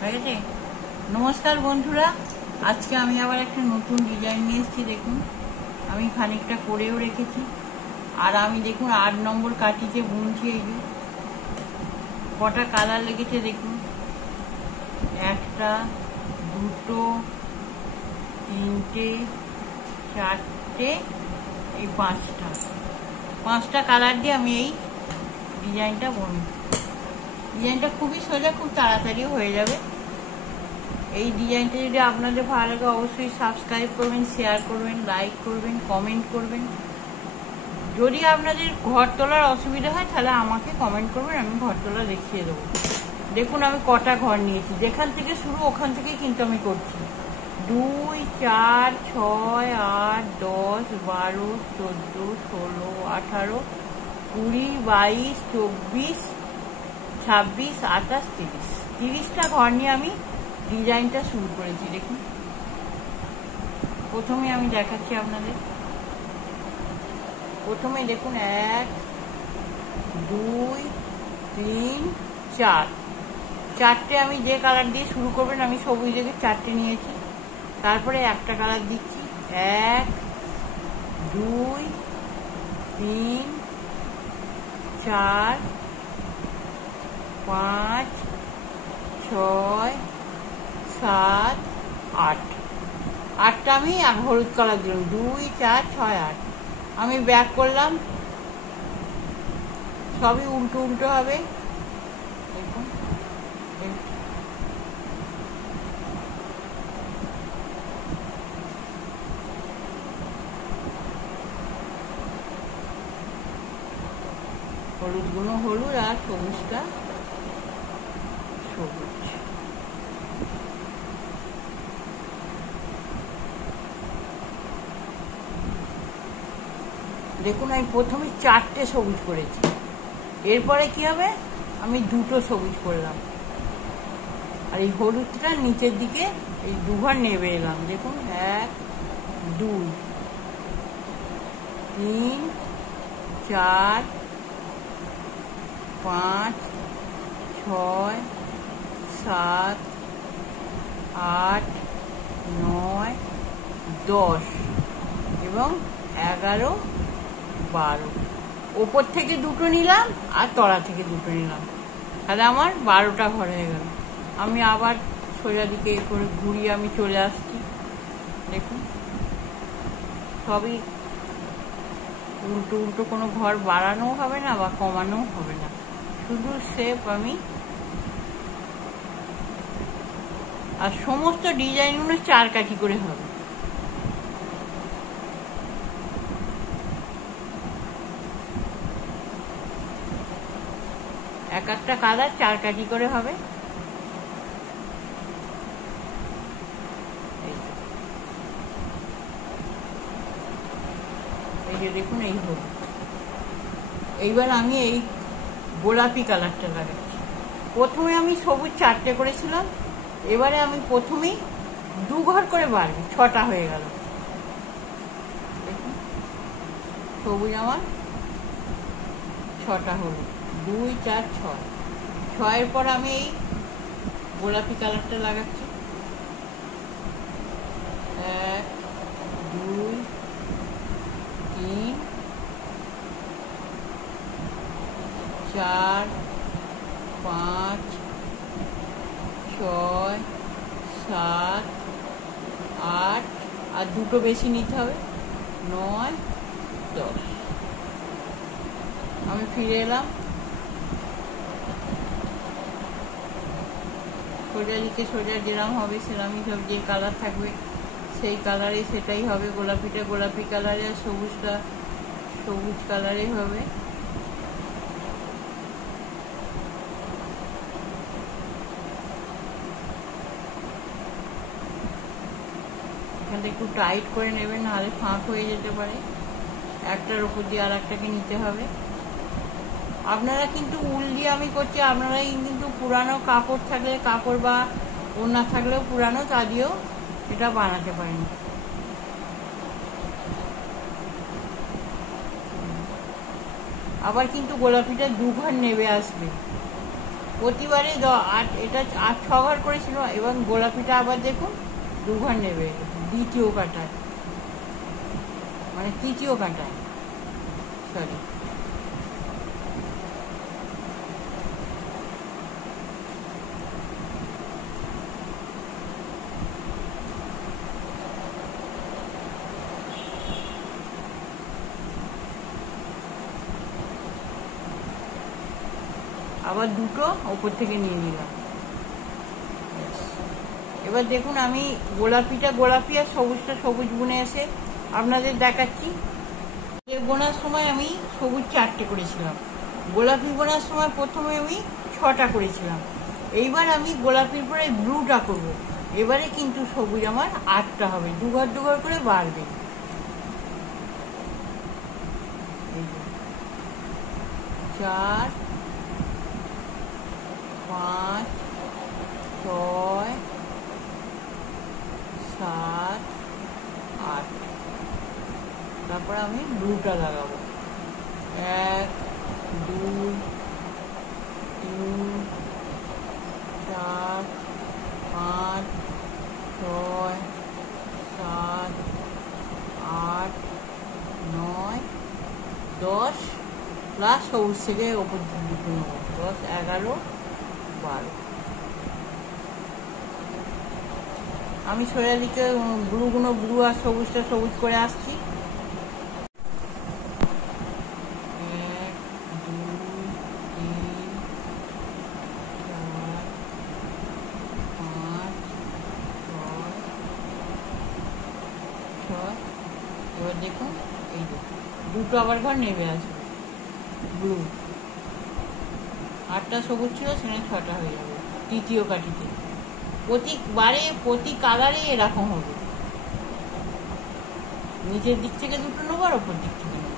হয়ে গেছে। নমস্কার বন্ধুরা, আজকে আমি আবার একটা নতুন ডিজাইন নিয়ে এসেছি। দেখুন, আমি খানিকটা করেও রেখেছি। আর আমি দেখুন 8 নম্বর কাঠিতে বুনছি। এই যে কটা কালার লেগেছে দেখুন, একটা, দুটো, তিনটে, চারটে, এই পাঁচটা কালার দিয়ে আমি এই ডিজাইনটা বুনব। ডিজাইনটা খুবই সোজা, খুব তাড়াতাড়ি হয়ে যাবে। এই ডিজাইনটা যদি আপনাদের ভালো লাগে অবশ্যই সাবস্ক্রাইব করবেন, শেয়ার করবেন, লাইক করবেন, কমেন্ট করবেন। যদি আপনাদের ঘর তোলার অসুবিধা হয় তাহলে আমাকে কমেন্ট করবেন, আমি ঘর তোলা দেখিয়ে দেবো। দেখুন আমি কটা ঘর নিয়েছি, যেখান থেকে শুরু ওখান থেকেই কিন্তু আমি করছি। 2, 4, 6, 8, 10, 12, 14, 16, 18, 20, 22, 24, 26, 28, 30। 30টা ঘর নিয়ে আমি ডিজাইনটা শুরু করেছি। দেখুন, প্রথমে আমি দেখাচ্ছি আপনাদের। প্রথমে দেখুন 1, 2, 3, 4। চারটে আমি যে কালার দিয়ে শুরু করবেন, আমি সবুজ দেখে 4টে নিয়েছি। তারপরে একটা কালার দিচ্ছি, 1, 2, 3, 4, 5, 6, 7, 8। 8টা আমি হলুদ কালার দিলাম, 2, 4, 6, 8। আমি ব্যাক করলাম, সবই উল্টো উল্টো হবে। দেখুন, হলুদগুলো হলুদ আর সবুজটা সবুজ। দেখুন আমি প্রথমে 4টে সবুজ করেছি, এরপরে কি হবে, আমি 2টো সবুজ করলাম, আর এই হলুদটা নিচের দিকে এই দুঘর নেবে এলাম। দেখুন 1, 2, 3, 4, 5, 6, 7, 8, 9, 10 এবং 11, 12। ওপর থেকে 2টো নিলাম আর তলা থেকে 2টো নিলাম, তাহলে আমার 12টা ঘর হয়ে গেল। আমি আবার সোজা দিকে করে ঘুরিয়ে আমি চলে আসছি। দেখুন সবই উল্টো উল্টো, কোনো ঘর বাড়ানোও হবে না বা কমানোও হবে না, শুধু শেপ আমি। আর সমস্ত ডিজাইনগুলো 4 কাঠি করে হবে। এক একটা কালার 4 কাঠি করে হবে। এই যে দেখুন, এই হলুদ। এইবার আমি এই গোলাপি কালারটা লাগাচ্ছি। প্রথমে আমি সবুজ 4টে করেছিলাম, এবারে আমি প্রথমেই 2 ঘর করে বাড়বে, 6টা হয়ে গেল। দেখুন সবুজ আমার 6টা হলুদ, 2, 4, 6। 6-এর পর আমি এই গোলাপি কালারটা লাগাচ্ছি। 1, 2, 3, 4, 5, 6, 7, 8, আর 2টো বেশি নিতে হবে, 9, 10। আমি ফিরে এলাম, সোজা দিকে সোজা যেরকম হবে সেরকমই সব, যে কালার থাকবে সেই কালারে সেটাই হবে। গোলাপিটা গোলাপি কালারে আর সবুজটা সবুজ কালারে হবে। এখানটা একটু টাইট করে নেবেন, নাহলে ফাঁক হয়ে যেতে পারে। একটার উপর দিয়ে আর একটাকে নিতে হবে। আপনারা কিন্তু উল দিয়ে আমি করছি, আপনারা কিন্তু পুরানো কাপড় থাকলে, কাপড় বা ওড়না থাকলেও পুরানো, তা দিয়েও এটা বানাতে পারেন। আবার কিন্তু গোলাপিটা 2 ঘর নেবে আসবে। প্রতিবারে এটা 8-6 ঘর করেছিল, এবং গোলাপিটা আবার দেখুন 2 ঘর নেবে দ্বিতীয় কাটায়, মানে তৃতীয় কাটায়, সরি। আবার দুটো ওপর থেকে নিয়ে নিলাম। এবার দেখুন আমি গোলাপিটা গোলাপি আর সবুজটা সবুজ বুনে এসে আপনাদের দেখাচ্ছি। বোনার সময় আমি সবুজ 4টে করেছিলাম, গোলাপি বোনার সময় প্রথমে আমি 6টা করেছিলাম। এইবার আমি গোলাপির পরে ব্লুটা করব, এবারে কিন্তু সবুজ আমার 8টা হবে, 2 ঘর 2 ঘর করে বাড়বে। 4, 5, 6, 7, 8। তারপর আমি ব্লুটা লাগাবো। 1, 2, 3, 4, 5, 6, 7, 8, 9, 10 প্লাস সবুজ থেকে ওপর দুটো নেবো, 10, 11, 12। আমি সোজা দিকে ব্লু আর সবুজটা সবুজ করে আসছি। 1, 2, 3, 4, 5, 6। এবার দেখুন এই যে দুটো আবার ঘর নেমে আসবে ব্লু, 8টা সবুজ ছিল সেখানে 6টা হয়ে যাবে তৃতীয় কাঠিতে। প্রতি কালারে এরকম হবে, নিচের দিক থেকে দুটো নেবো আর ওপর দিক থেকে নেবো।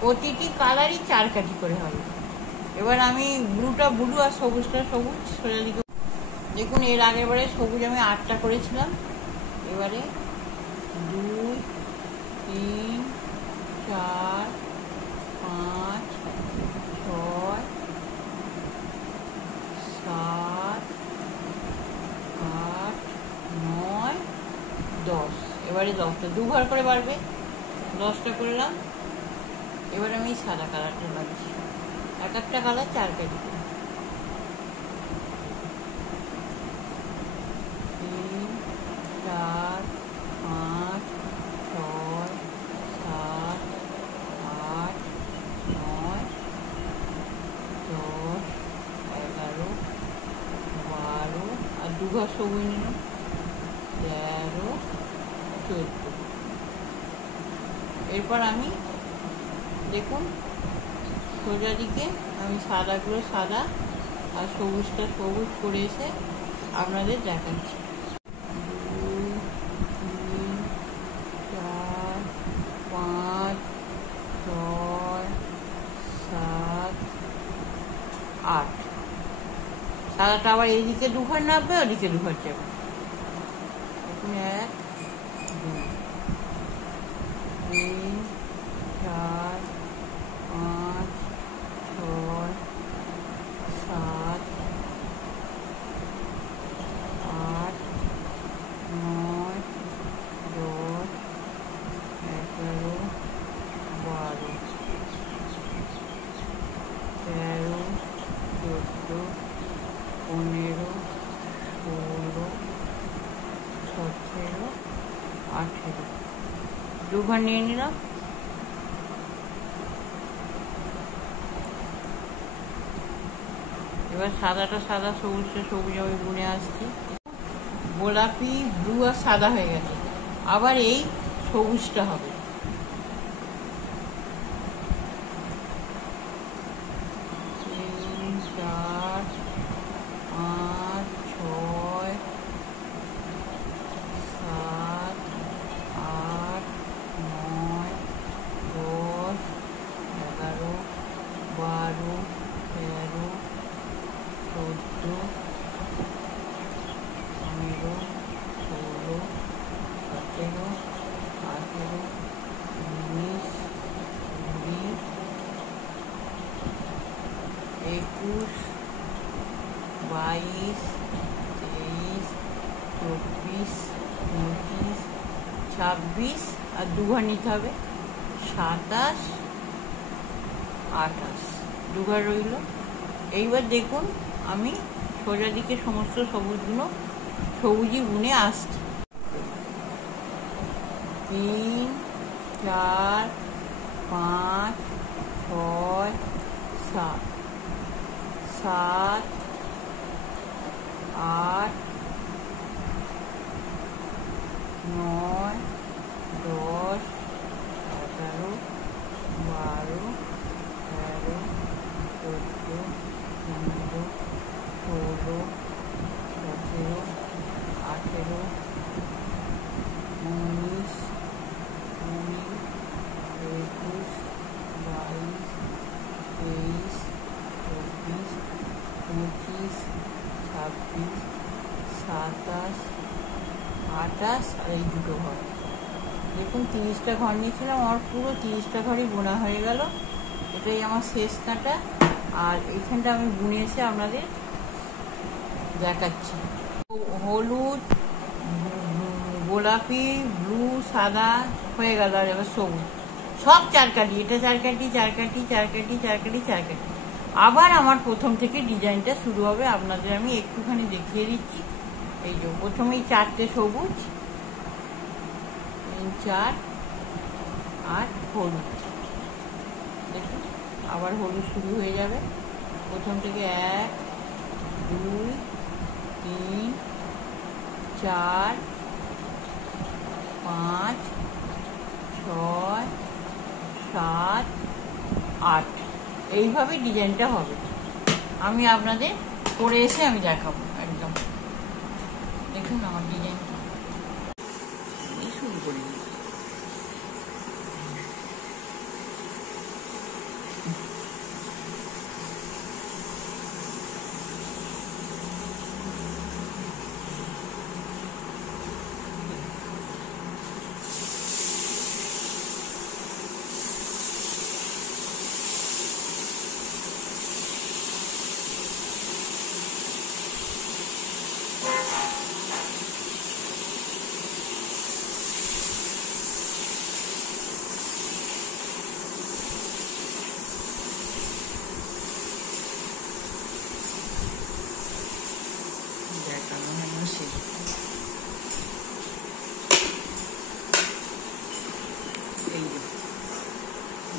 প্রতিটি কালারই 4 কাঠি করে হবে। এবার আমি ব্লুটা ব্লু আর সবুজটা সবুজ সোজা দিকে। দেখুন এর আগের বারে সবুজ আমি 8টা করেছিলাম, এবারে 2, 3, 4, 5, 6, 7, 8, 9, 10। এবারে 10টা 2 ঘর করে বাড়বে, 10টা করলাম। এবার আমি সাদা কালারটা লাগছি, এক একটা কালার 4 কাঠি করে। 3, 4, 5, 6, 7, 8, 9, 10, 11, 12 আর 2 ঘর সবুজ নিলাম, 13, 14। এরপর আমি দেখুন সোজা দিকে আমি সাদাগুলো সাদা আর সবুজটা সবুজ করে এসে আপনাদের দেখাচ্ছি। 2, 3, 4, 5, 6, 7, 8। সাদাটা আবার এইদিকে 2 ঘর নামবে, ওদিকে 2 ঘর যাবে। 1, 2, 3, 4, 5, 6, 7, 8, 9, 10, 11, 12, 13, 14, 15, 16, 17, 18। 2 ঘর নিয়ে নিলাম। এবার সাদাটা সাদা, সবুজটা সবুজ আমি বুনে আসছি। গোলাপি ব্লু আর সাদা হয়ে গেছে, আবার এই সবুজটা হবে। 12, 13, 14, 15, 16, 17, 18, 19, 20, 21, 22, 23, 24, 25, 26 আর দুঘর নিতে হবে, 27, 28 দুঘর রইল। এইবার দেখুন আমি সোজা দিকে সমস্ত সবুজই বুনে আসছি। 3, 4, 5, 6, 7, 7, 8, 9, 10, 11, 12, 13, 14, 15, 16, 17, 18, 19, 20, 21, 22, 23, 24, 25, 26, 27, 28 আর এই দুটো ঘর। দেখুন 30টা ঘর নিয়েছিলাম, আমার পুরো 30টা ঘরই বোনা হয়ে গেল। এটাই আমার শেষ কাটা। আর এইখানটা আমি বুনে এসে আপনাদের দেখাচ্ছি। হলুদ, গোলাপি, ব্লু, সাদা হয়ে গেল। আর এবার সবুজ, সব চারকাঠি, এটা চারকাঠি, চারকাঠি, চারকাঠি, চারকাঠি, চারকাঠি। আবার আমার প্রথম থেকে ডিজাইনটা শুরু হবে। আপনাদের আমি একটুখানি দেখিয়ে দিচ্ছি। এই যে প্রথমেই 4টে সবুজ, 3, 4 আর হলুদ। দেখুন আবার হলুদ শুরু হয়ে যাবে প্রথম থেকে। 1, 2, 3, 4, 5, 6, 7, 8 এইভাবে ডিজাইনটা হবে। আমি আপনাদের করে এসে আমি দেখাবো একদম। দেখুন আমার ডিজাইন শুরু করি।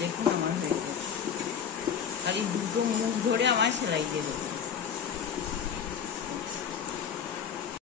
দেখুন আমার হয়ে গেছে। খালি দুটো মুখ ধরে আমার সেলাই দিয়ে দেবো।